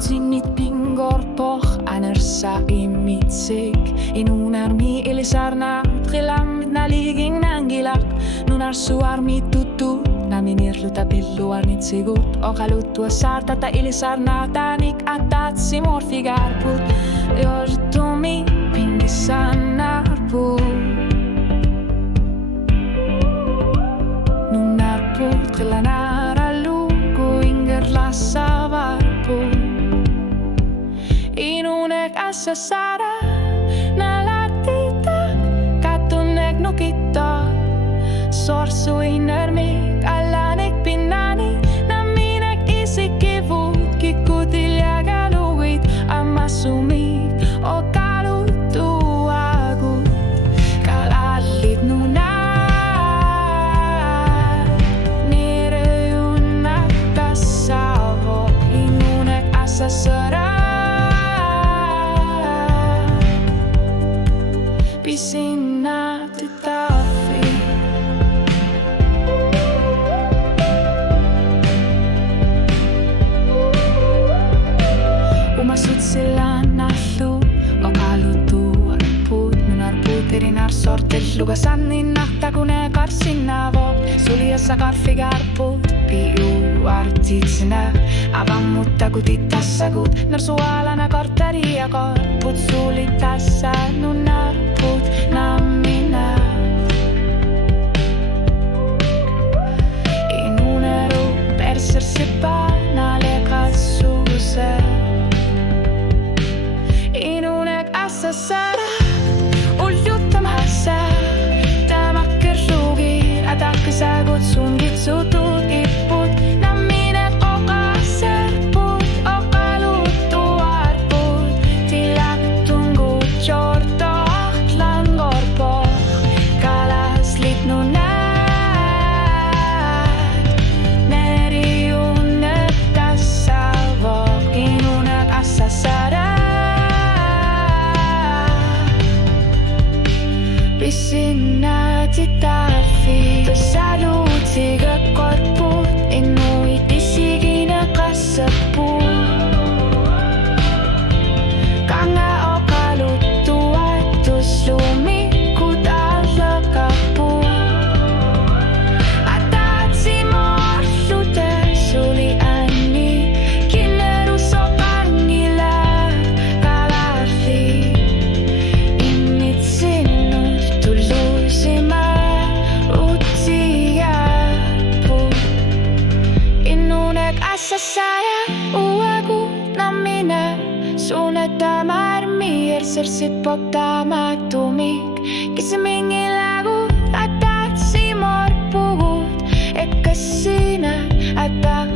Sinnit pingor poch einer sa imitsig inunar mi ilisarna trilam naliging nangilak nunar suar mi tutu naminirluta pilluar nitsigut okalutua saartata ilisarna tanik atatsi morfigarput jortumi pingisannarput nunarput trilanara lugu ingerlassavarput inunek assasara nalatita katunek nukita sorsuinermik allanek pinnani naminek isikivut kikutiljagaluvit ammasumik okalutuagut kalallit nunar nirejunnak tassavo inunek assasara Pisina titafi Umasut sila nallu okalutuarput nunarput erinar sortel lugasannin nahtakune karsinavo suliassa karfigarput piu artitsina avammuttakutit narsualana kortteria korput sulitassa nunarput nammina inuneru persersi panale kassuse inunek assasara uljuttamassa tamakkerrugi ataksa kutsun kitsutut ipput namminet okaserput okalutuarput tilaktungut jortohtlan korpo kalaslit nunak neriunnek tassavok inunek assasara Pisina titafi Salutsiga korput Inuit isigina kassaput Kanga okalutuatus lumikut allakaput Atatsi morlute suliani Kinnerusokanila kalarli Innitsin Assasara uagu namine suunetamar miersersipok tamatumik kisimingilagu atatsi morpugut ekkasina atak